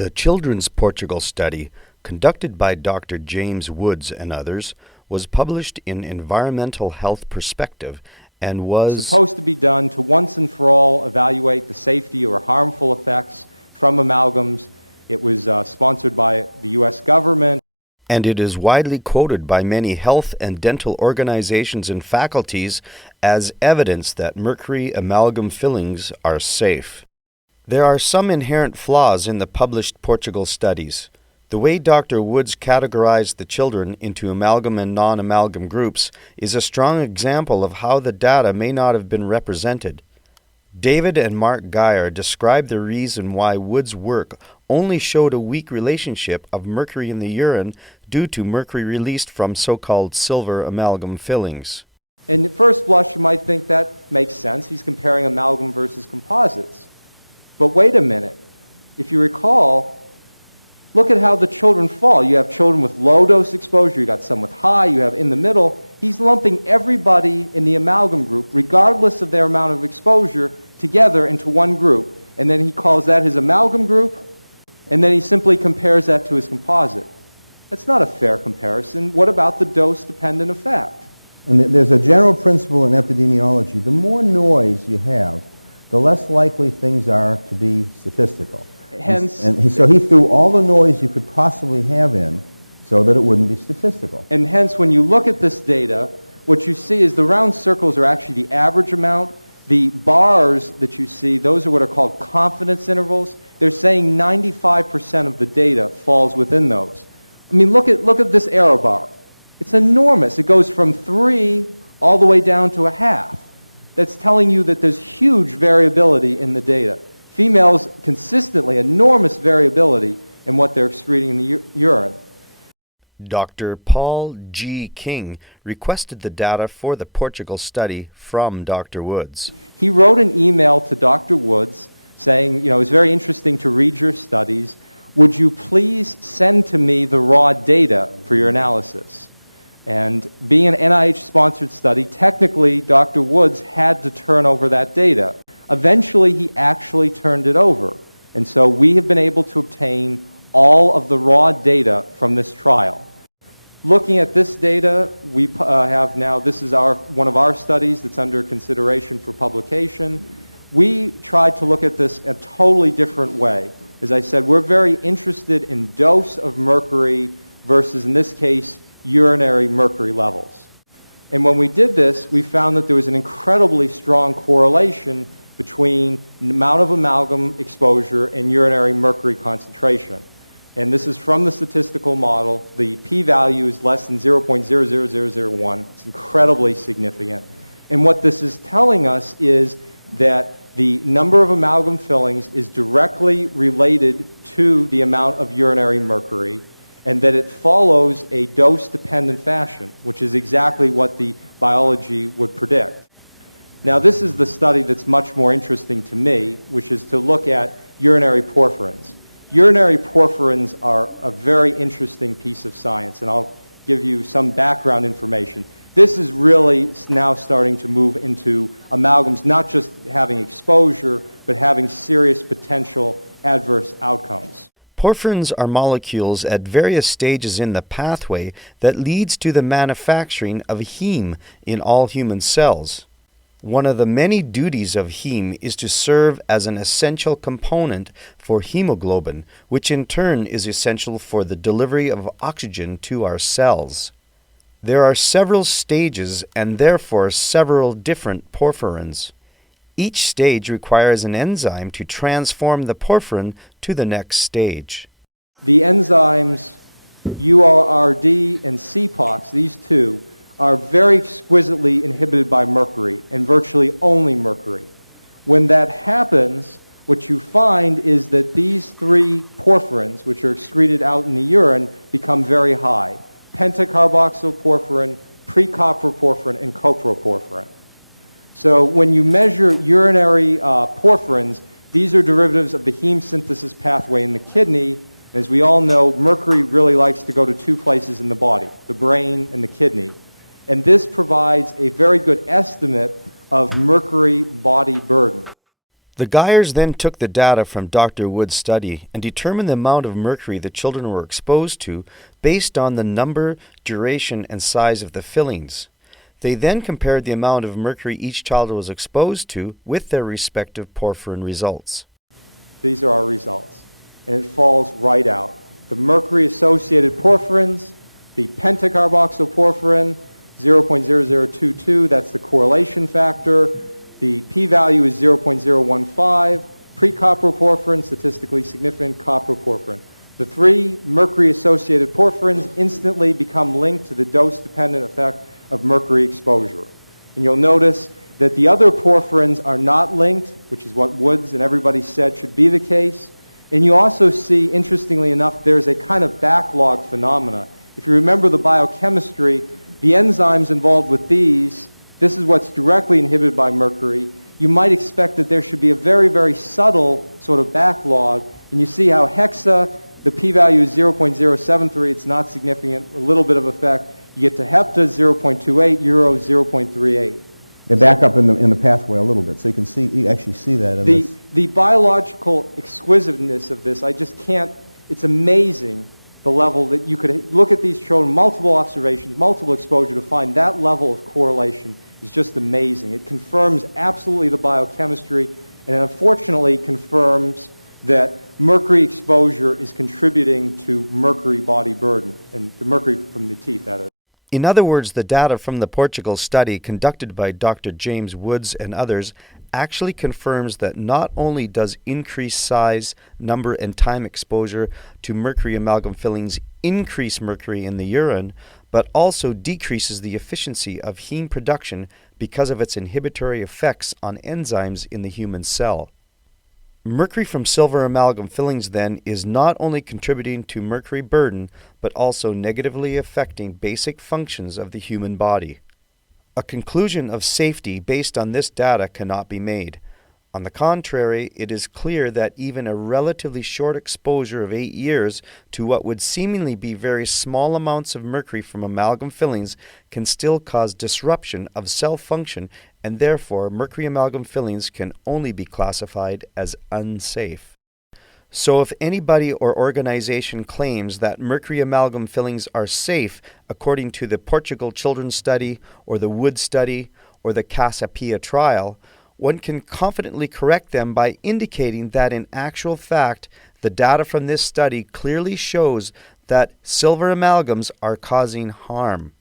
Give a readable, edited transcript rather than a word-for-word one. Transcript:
The children's Portugal study, conducted by Dr. James Woods and others, was published in Environmental Health Perspective and was supposed to be done to once and for all evaluate the safety or harmful effects from amalgams. It was sponsored by the U.S. government. And it is widely quoted by many health and dental organizations and faculties as evidence that mercury amalgam fillings are safe. There are some inherent flaws in the published Portugal studies. The way Dr. Woods categorized the children into amalgam and non-amalgam groups is a strong example of how the data may not have been represented. David and Mark Geier describe the reason why Woods' work only showed a weak relationship of mercury in the urine due to mercury released from so-called silver amalgam fillings. And at first blush, you might think that makes sense. He's comparing amalgam versus composites. But wait a minute. If you recall, look at how the children fall. You have children with low-dose exposure. You got some with high. You have in the middle. He's lumping everybody in the amalgam group, regardless of their amount of exposure, together into one group. And then he calls that his amalgam group, and then he simply compares that to his composite. That's not a fair comparison. What about the dose-dependent effect? And there's a general principle in epidemiology. The more noise you have, the less likely things are to be statistical. Hence, so he threw all the noise you could possibly have in so that it wouldn't be statistical. And hence, when you look at this data, what you see is the round circles are actually the average amount. The bars that you see, those are what are called confidence intervals. They're saying 95% of the data falls within those. I mean, look at this error bar. It's enormous. It goes from 3 all the way down to a half. That's telling you that there's huge variability in the data. Females consistently, enormous variability in what they're excreting in the urine. Dr. Paul G. King requested the data for the Portugal study from Dr. Woods. He wrote an email to Dr. Woods saying, it was very interesting to read your studies. Would you please send to me the raw data for your analysis? And being an NIH-sponsored study, technically Dr. Woods had to turn over that data. Eventually, he actually turned it over. And so we have been able to obtain all of the raw data from this trial. Looking at this data, we have now, this is one of our studies that's under consideration for publication. We tried to look at this a totally different way. As I said, we're very interested in dose of mercury versus, in this case, urinary mercury levels. And when we did this, we found that there was an incredibly strong correlation between the amount of amalgam exposure and urinary mercury concentration. And this is from the statistical model. The p-value is less than 0.00001. It's incredibly significant. And what this is telling us is that the number of amalgam fillings is directly related to the amount of urinary mercury, and that it follows a dose-dependent fashion, which is exactly what the biology would predict. Now, this is the study that's much more interesting to me, which is to look at urinary porphyrins. Urinary porphyrins are a very interesting piece of science, and I'll give you some background information. This is really now starting to move into amalgams, not just having exposure, but having serious potential adverse outcomes. Porphyrins are molecules at various stages in the pathway that leads to the manufacturing of heme in all human cells. One of the many duties of heme is to serve as an essential component for hemoglobin, which in turn is essential for the delivery of oxygen to our cells. There are several stages and therefore several different porphyrins. Each stage requires an enzyme to transform the porphyrin to the next stage. The enzymes URRD and CPOX, these two, are very exquisitely inhibited by mercury, and virtually only mercury. When that happens, what you find is that these 3 porphyrins, which are excreted out in the urine, become very high. Pentacarboxyl-porphyrin, precopper-porphyrin, and coproporphyrin. So when you measure urinary porphyrins, these are derivatives of the heme synthesis pathway in the kidney. As we all know, mercury really likes to go to 2 places in the body, the brain and the kidney. And this provides a very good estimate of mercury body burden. The Geiers then took the data from Dr. Wood's study and determined the amount of mercury the children were exposed to based on the number, duration, and size of the fillings. They then compared the amount of mercury each child was exposed to with their respective porphyrin results. These are our results, and it falls right out. The mercury-associated porphyrins, the pentacarboxyporphyrin, 0.0022, that's the correlation factor. The p-value is 0.015, pre-copper porphyrin, statistically significant copper porphyrin. The three mercury-associated porphyrins instantly become linked to the dose-dependent effect of mercury exposure. And you'll notice that the other porphyrins are not linked, which is what Woods and everybody said should be the case. And you also see, interestingly enough, there's a kind of backlog phenomena. If you remember the biochemistry, the enzymes involved with these, this is what's directly inhibited by mercury. You might expect that there should be a very, very subtle sort of backlog. And you see how hexa, the p-value is 0.073. It's not significant, a little bit of effect. You get to hepta, 0.28, euro, 0.38. They back up in the pathway a little bit, so you actually see that in this. The biological exquisiteness of this, I just can't, it's amazing the level that you could look at these children, multiple observations, multiple exposure to find that level of correlation is just amazing. It confirms absolutely the biochemistry, and it unfortunately confirms that mercury exposure is contributing to mercury body burden, and the mercury from the teeth, that is. In other words, the data from the Portugal study conducted by Dr. James Woods and others actually confirms that not only does increased size, number, and time exposure to mercury amalgam fillings increase mercury in the urine, but also decreases the efficiency of heme production because of its inhibitory effects on enzymes in the human cell. Mercury from silver amalgam fillings, then, is not only contributing to mercury burden, but also negatively affecting basic functions of the human body. A conclusion of safety based on this data cannot be made. On the contrary, it is clear that even a relatively short exposure of 8 years to what would seemingly be very small amounts of mercury from amalgam fillings can still cause disruption of cell function, and therefore mercury amalgam fillings can only be classified as unsafe. So if anybody or organization claims that mercury amalgam fillings are safe according to the Portugal Children's Study or the Wood Study or the Casapia trial, one can confidently correct them by indicating that in actual fact, the data from this study clearly shows that silver amalgams are causing harm.